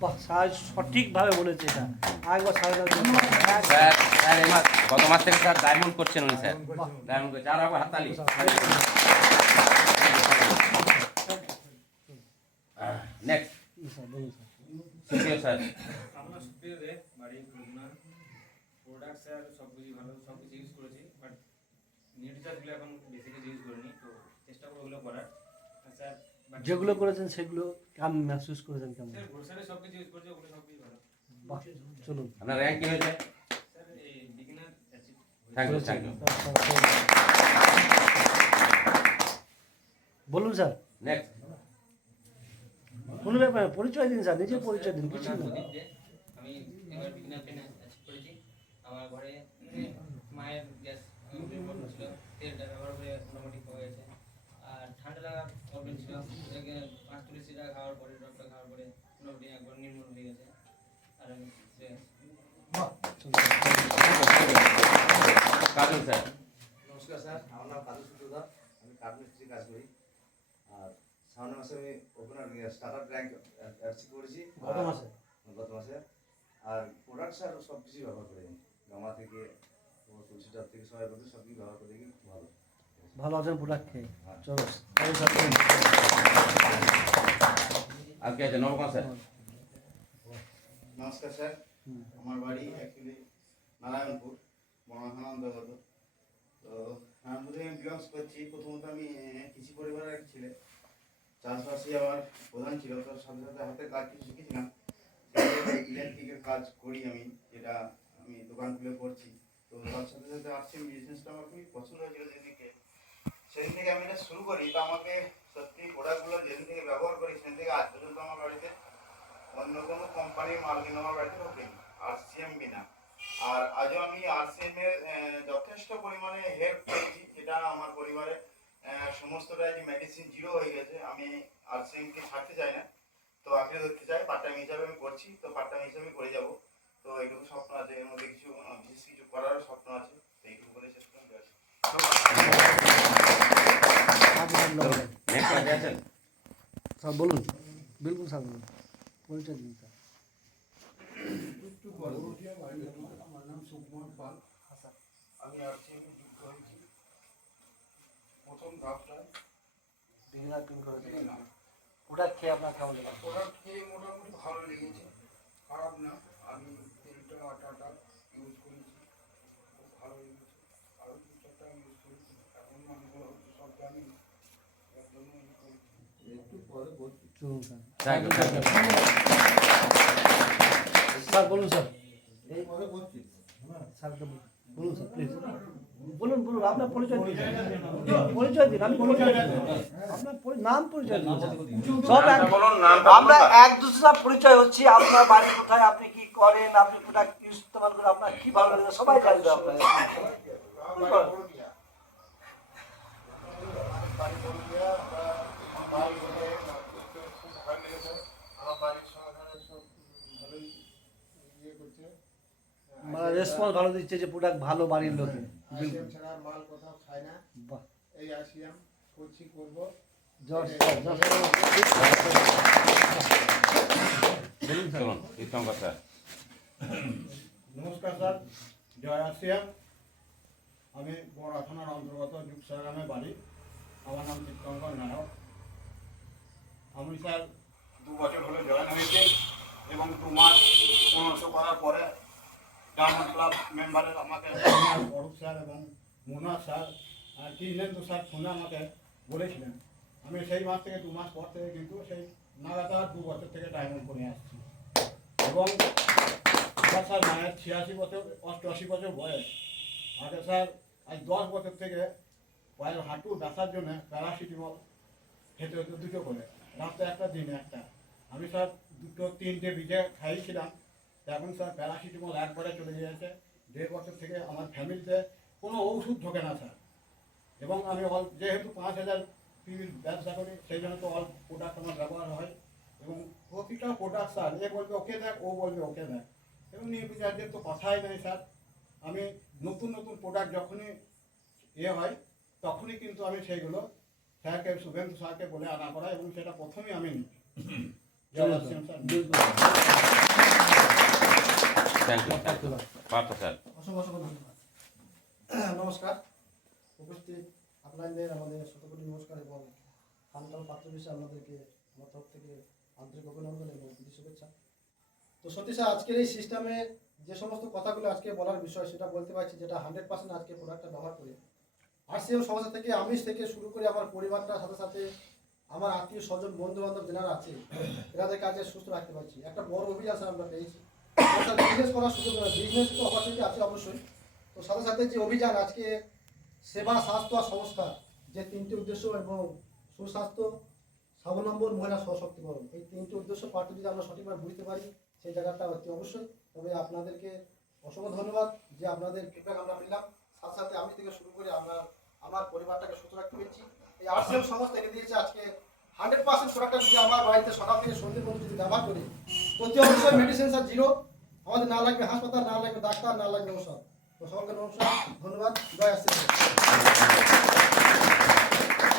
বাহ, স্যার সঠিকভাবে বলেছে এটা। আরেকবার স্যারের স্যার স্যার এই মাস গত মাস থেকে স্যার ডায়মন্ড করছেন উনি স্যার। ডায়মন্ড করছে, আর একবার হাততালি। নেক্সট বলুন স্যার। সুপ্রিয় স্যার। আপনার সুপ্রিয় রে বাড়ি খুলনা প্রোডাক্ট স্যার সব কিছু ভালো, সব কিছু ইউজ করেছি, বাট নেট রিচার্জগুলো এখন বেশি কিছু ইউজ করিনি, তো চেষ্টা করবো ওগুলো করার। আর স্যার যেগুলো করেছেন সেগুলো কেমন महसूस করেছেন কেমন? স্যার গ্রোসারি সব কিছু ইউজ করেছি, ওগুলো সব কিছু ভালো। বাহ, চলুন। আপনার র্যাঙ্ক কি হয়েছে? স্যার এই beginner achieve. Thank you thank you. বলুন স্যার। নেক্সট কোনো ব্যাপার না, পরিচয় দিন স্যার, নিজের পরিচয় দিন, কিছু না। আমি এবার বিগিনার পেন অ্যাচিভ করেছি। আমার ঘরে মায়ের গ্যাস প্রবলেম ছিল, তেলটা ব্যবহার করে মোটামুটি হয়ে গেছে। আর ঠান্ডা লাগার প্রবলেম ছিল, এটাকে 5 তুলসী টাকা খাওয়ার পরে, ডক্টর খাওয়ার পরে মোটামুটি একবার নির্মূল হয়ে গেছে। আর আমি কাজল স্যার। নমস্কার স্যার, আমার নাম কাজল সূত্রধর, আমি কাঠ মিস্ত্রি কাজ করি। আর সামনের মাসে আমি ওপেনার স্টার্টার র্যাঙ্ক অ্যাচিভ করেছি গত মাসে। আর প্রোডাক্ট স্যার সব কিছুই ব্যবহার করি, জামা থেকে তুলসী ডাব থেকে সবাই বলতে সব কিছু ব্যবহার করে দেখি, খুব ভালো ভালো আছেন প্রোডাক্ট খেয়ে? চলো। আর কে আছে? নবকান্ত স্যার। নমস্কার স্যার, আমার বাড়ি অ্যাকচুয়ালি নারায়ণপুর, মনোহরণ অন্তর্গত। তো নারায়ণপুরে আমি বিলংস করছি। প্রথমত আমি কৃষি পরিবারের এক ছেলে, চাষবাসই আমার প্রধান ছিল। তার সাথে সাথে হাতের কাজ কিছু শিখেছিলাম, ইলেকট্রিকের কাজ করি আমি, যেটা আমি দোকান খুলে করছি। তো তার সাথে সাথে আর্টসেম বিজনেসটা আমার খুবই পছন্দ হয়েছিল যেদিকে, সেদিন থেকে আমি এটা শুরু করি। তো আমাকে সত্যি প্রোডাক্টগুলো যেদিন থেকে ব্যবহার করি সেদিন থেকে আজ পর্যন্ত আমার বাড়িতে অন্য কোনো কোম্পানির মাল কিন্তু আমার বাড়িতে ঢোকেনি, আরসিএম বিনা। আর আজও আমি আরসিএম এর যথেষ্ট পরিমাণে হেল্প পেয়েছি, যেটা আমার পরিবারে সমস্তটাই যে মেডিসিন জিরো হয়ে গেছে। আমি আরসিএমকে ছাড়তে চাই না, তো আঁকড়ে ধরতে চাই। পার্ট টাইম হিসাবে আমি করছি, তো পার্ট টাইম হিসাবে করে যাব। তো এইটুকু স্বপ্ন আছে, এর মধ্যে কিছু বিশেষ কিছু করারও স্বপ্ন আছে, তো এইটুকু বলে শেষ করতে পারছি। নেক্সট কাজে আছেন? স্যার বলুন, বিলকুল স্যার বলুন, পরিচয় দিন স্যার। আমার নাম সুকুমার পাল। আমি আরসিএমে যুক্ত হয়েছি। প্রথম ধাপটা বিগিনার পিন করেছেন, প্রোডাক্ট খেয়ে আপনার কেমন লেগেছে? প্রোডাক্ট খেয়ে মোটামুটি ভালো লেগেছে, খারাপ না। আমি তেলটা আটাটা ইউজ করেছি, খুব ভালো লেগেছে। আরও দু চারটা ইউজ করেছি, এখন মানুষগুলো হচ্ছে সব জানি, এর জন্য ইউজ করেছি। চলুন sir. Thank you thank you. Sir বলুন স্যার। স্যার বলুন স্যার, প্লিজ বলুন বলুন, আপনার পরিচয় দিন, পরিচয় দিন, আমি পরিচয় দিন, আপনার নাম পরিচয় দিন। সব আমরা এক দুসরা পরিচয় হচ্ছে, আপনার বাড়ি কোথায়, আপনি কি করেন, আপনি প্রোডাক্ট ইউজ ইস্তেমাল করে আপনার কি ভালো লাগে সবাই জানবে আপনার। মানে রেসপন্স ভালো দিচ্ছে যে প্রোডাক্ট ভালো বাড়ির লোকে। আরসিএম ছাড়া মাল কোথাও খায় না, বাহ, এই আরসিএম করছি, করবো। Josh Josh. বলুন স্যার। চলুন ইসলামকর স্যার। নমস্কার স্যার, জয় আরসিএম। আমি বড় থানার অন্তর্গত যুগসা গ্রামে বাড়ি। আমার নাম চিত্তঙ্কর নায়ক। আমি স্যার 2 বছর হলে জয়েন হয়েছি, এবং 2 মাস পরামর্শ করার পরে ডায়মন্ড ক্লাব মেম্বারের আমাকে অরূপ স্যার এবং মোনা স্যার আর কৃষ্ণেন্দু স্যার ফোনে আমাকে বলেছিলেন। আমি সেই মাস থেকে 2 মাস পর থেকে কিন্তু সেই নাগাতার 2 বছর থেকে ডায়মন্ড করে আসছি। এবং আমার স্যার মায়ের 86 বছর 88 বছর বয়স। আগে স্যার আজ 10 বছর থেকে পায়ের হাঁটু ব্যথার জন্য প্যারাসিটামল খেতে হতো 2টো করে, রাতে একটা দিনে একটা। আমি স্যার 2টো 3টে বিজে খাইয়েছিলাম। এখন স্যার প্যারাসিটামল একবারে চলে গিয়েছে। 1.5 বছর থেকে আমার ফ্যামিলিতে কোনো ওষুধ ঢোকে না স্যার। এবং আমি যেহেতু 5000 পিবির ব্যবসা করি, সেই জন্য তো অল প্রোডাক্ট আমার ব্যবহার হয়। এবং প্রতিটা প্রোডাক্ট স্যার এ বলবে ওকে দেখ, ও বলবে ওকে দেখ, এবং নির্বিচার্যের তো কথাই নেই স্যার। আমি নতুন নতুন প্রোডাক্ট যখনই হয় তখনই কিন্তু আমি সেইগুলো স্যারকে, শুভেন্দু স্যারকে বলে আনা করা, এবং সেটা প্রথমেই আমি নিই। জয় Shri Ram sir. Thank you Partha sir. অসংখ্য অসংখ্য ধন্যবাদ। নমস্কার উপস্থিত আপনাদের আমাদের শতকোটি নমস্কার এবং খানকাল পাত্র বিষয়ে আপনাদেরকে আমার তরফ থেকে আন্তরিক অভিনন্দন এবং প্রীতি শুভেচ্ছা। তো সত্যি স্যার আজকের এই সিস্টেমে যে সমস্ত কথাগুলো আজকে বলার বিষয় সেটা বলতে পারছি, যেটা 100% আজকে প্রোডাক্টটা ব্যবহার করে RCM সংস্থা থেকে আমিষ থেকে শুরু করে আমার পরিবারটার সাথে সাথে আমার আত্মীয় স্বজন বন্ধু বান্ধব যারা আছে এনাদের কাজে সুস্থ রাখতে পারছি। একটা বড় অভিযান স্যার আমরা পেয়েছি। বিজনেস করার সুযোগ, বিজনেস তো অপরচুনিটি আছে অবশ্যই, তো সাথে সাথে যে অভিযান আজকে সেবা স্বাস্থ্য আর সংস্কার, যে 3টি উদ্দেশ্য এবং সুস্বাস্থ্য স্বাবলম্বন মহিলা সশক্তিকরণ, এই 3টি উদ্দেশ্য পার্টি যদি আমরা সঠিকভাবে বুঝতে পারি সেই জায়গাটা অতি অবশ্যই। তবে আপনাদেরকে অসংখ্য ধন্যবাদ যে আপনাদের ফিডব্যাক আমরা পেলাম, সাথে সাথে আমি থেকে শুরু করে আমার পরিবারটাকে সুস্থ রাখতে পেরেছি। এই RCM সংস্থা এনে দিয়েছে আজকে 100% প্রোডাক্টটা যদি আমার বাড়িতে সকাল থেকে সন্ধ্যে পর্যন্ত যদি ব্যবহার করি অতি অবশ্যই মেডিসিন স্যার জিরো, আমাদের না লাগবে হাসপাতাল, না লাগবে ডাক্তার, না লাগবে ওষুধ। তো সকলকে নমস্কার, ধন্যবাদ, জয় RCM।